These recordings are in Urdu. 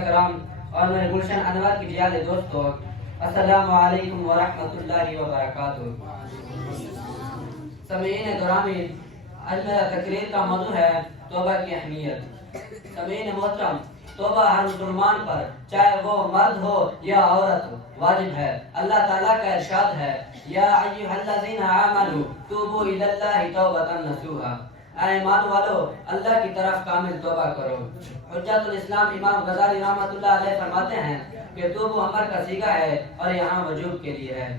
کرام اور میرے گلشن انوار کی جیال دوستو، السلام علیکم ورحمۃ اللہ وبرکاتہ۔ سامعین گرامی، آج میرا تقریر کا موضوع ہے توبہ کی اہمیت۔ سامعین محترم، توبہ ہر مسلمان پر چاہے وہ مرد ہو یا عورت واجب ہے۔ اللہ تعالیٰ کا ارشاد ہے، یا ایھا الذین آمنوا توبوا الی اللہ توبۃ نصوحا، اے ایمان والو اللہ کی طرف کامل توبہ کرو۔ حجت الاسلام امام غزالی رحمۃ اللہ علیہ فرماتے ہیں کہ توبہ امر کا صیغہ ہے اور یہاں وجوب کے لیے ہے۔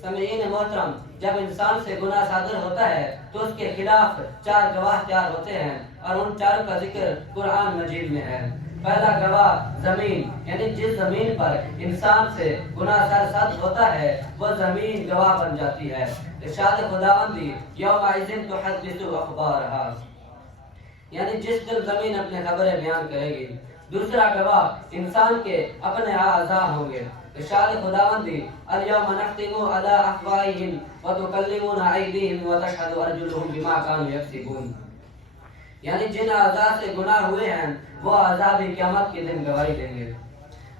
سامعین محترم، جب انسان سے گناہ صادر ہوتا ہے تو اس کے خلاف 4 گواہ تیار ہوتے ہیں اور ان 4 کا ذکر قرآن مجید میں ہے۔ پہلا گواہ زمین، یعنی جس زمین پر انسان سے گناہ سرزد ہوتا ہے وہ زمین گواہ بن جاتی ہے۔ ارشاد خداوندی، یومئذ تحدث اخبارہا، یعنی جس دن زمین اپنے خبریں بیان کرے گی۔ دوسرا گواہ انسان کے اپنے اعضاء ہوں گے۔ ارشاد خداوندی، الیوم نختم علی افواہہم وتکلمنا ایدیہم وتشہد ارجلہم بما کانوا یکسبون، یعنی جن اعضاء سے گناہ ہوئے ہیں وہ اعضاء بھی قیامت کے دن گواہی دیں گے۔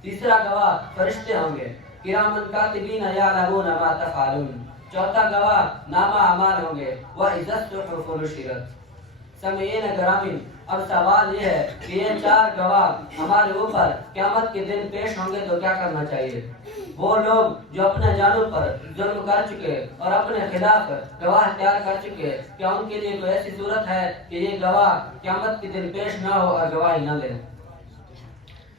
تیسرا گواہ فرشتے ہوں گے، کرامن کاتبین یعلمون ما تفعلون۔ چوتھا گواہ نامہ اعمال ہوں گے، وَإِذَا الصُّحُفُ نُشِرَتْ۔ سامعین گرامی، اب سوال یہ ہے کہ یہ 4 گواہ ہمارے اوپر قیامت کے دن پیش ہوں گے تو کیا کرنا چاہیے؟ وہ لوگ جو اپنے جانوں پر ظلم کر چکے اور اپنے خلاف گواہ تیار کر چکے، کیا ان کے لیے کوئی ایسی صورت ہے کہ یہ گواہ قیامت کے دن پیش نہ ہو اور گواہی نہ دیں؟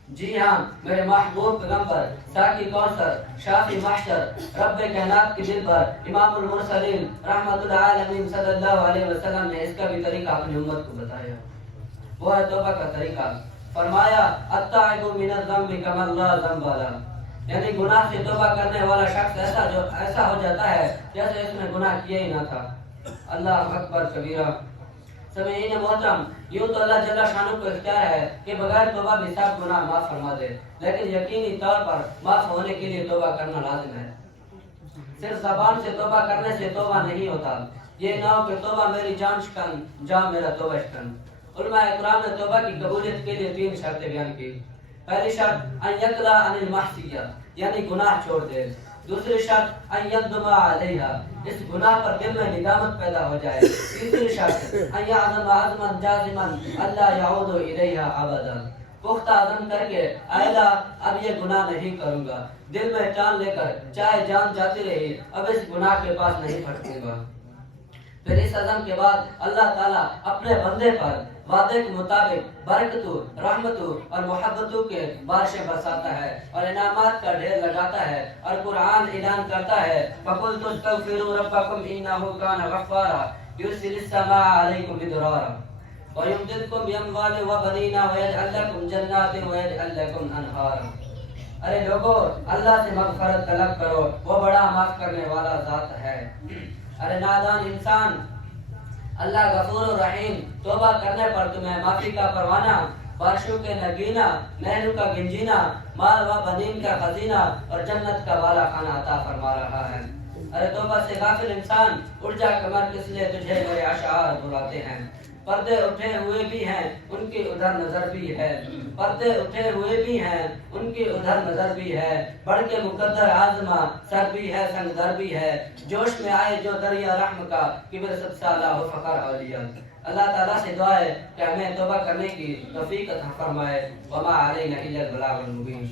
جی ہاں، میرے محبوب پیغمبر ساقی کوثر شافی محشر رب کائنات کے دل پر امام المرسلین رحمت العالمین صلی اللہ علیہ وسلم نے اس کا بھی طریقہ اپنی امت کو بتایا۔ وہ ہے توبہ کا طریقہ۔ فرمایا، التائب من الذنب کمن لا ذنب لہ، یعنی گناہ سے توبہ کرنے والا شخص ایسا ہو جاتا ہے جیسے اس نے گناہ کیا ہی نہ تھا۔ اللہ اکبر کبیرہ۔ سامعین محترم، یوں تو اللہ جل شانہ کو اختیار ہے کہ بغیر توبہ بھی سب گناہ معاف فرما دے، لیکن یقینی طور پر معاف ہونے کے لیے توبہ کرنا لازم ہے۔ صرف زبان سے توبہ کرنے سے توبہ نہیں ہوتا۔ یہ نہ ہو کہ توبہ میری جان شکن، جان میرا توبہ شکن۔ علماء اکرام نے توبہ کی قبولیت کے لیے 3 شرطیں بیان کی۔ پہلی شرط ان یقلع عن المعصیہ، یعنی گناہ چھوڑ دے۔ دوسری شرط ان یندم علیہا، اس گناہ پر دل میں ندامت پیدا ہو جائے۔ تیسری شرط ان یعزم عزما جازما الا یعود الیہا ابدا، پختہ عزم کر کے اے اللہ اب یہ گناہ نہیں کروں گا، دل میں ٹان لے کر چاہے جان جاتی رہی اب اس گناہ کے پاس نہیں پھٹکوں گا۔ پھر اس عزم کے بعد اللہ تعالیٰ اپنے بندے پر وعدے کے مطابق برکتوں، رحمتوں اور محبتوں کے بارشیں برساتا ہے اور انعامات کا ڈھیر لگاتا ہے، اور قرآن اعلان کرتا ہے، فَقُلْتُ اسْتَغْفِرُوا رَبَّكُمْ إِنَّهُ كَانَ غَفَّارًا يُرْسِلِ السَّمَاءَ عَلَيْكُمْ مِدْرَارًا وَيُمْدِدْكُمْ بِأَمْوَالٍ وَبَنِينَ وَيَجْعَلْ لَكُمْ جَنَّاتٍ وَيَجْعَلْ لَكُمْ أَنْهَارًا۔ ارے لوگو، اللہ سے مغفرت طلب کرو، وہ بڑا معاف کرنے والا ذات ہے۔ ارے نادان انسان، اللہ غفور الرحیم توبہ کرنے پر تمہیں معافی کا پروانہ، بارشوں کے نگینا، نہروں کا گنجینا، مال و بنین کا خزینہ اور جنت کا بالا خانہ عطا فرما رہا ہے۔ ارے توبہ سے غافل انسان، اٹھ جا کمر، کس لیے تجھے میرے اشعار بلاتے ہیں۔ پردے اٹھے ہوئے بھی ہیں ان کی ادھر نظر بھی ہے، پردے اٹھے ہوئے بھی ہیں ان کی ادھر نظر بھی ہے، بڑھ کے مقدر آزما سر بھی ہے سنگ در بھی ہے، جوش میں آئے جو دریا رحم کا کبر سب سالہ ہو فخر اولیاء۔ اللہ تعالیٰ سے دعا ہے کہ ہمیں توبہ کرنے کی توفیق عطا فرمائے۔ وما علینا الا البلاغ المبین۔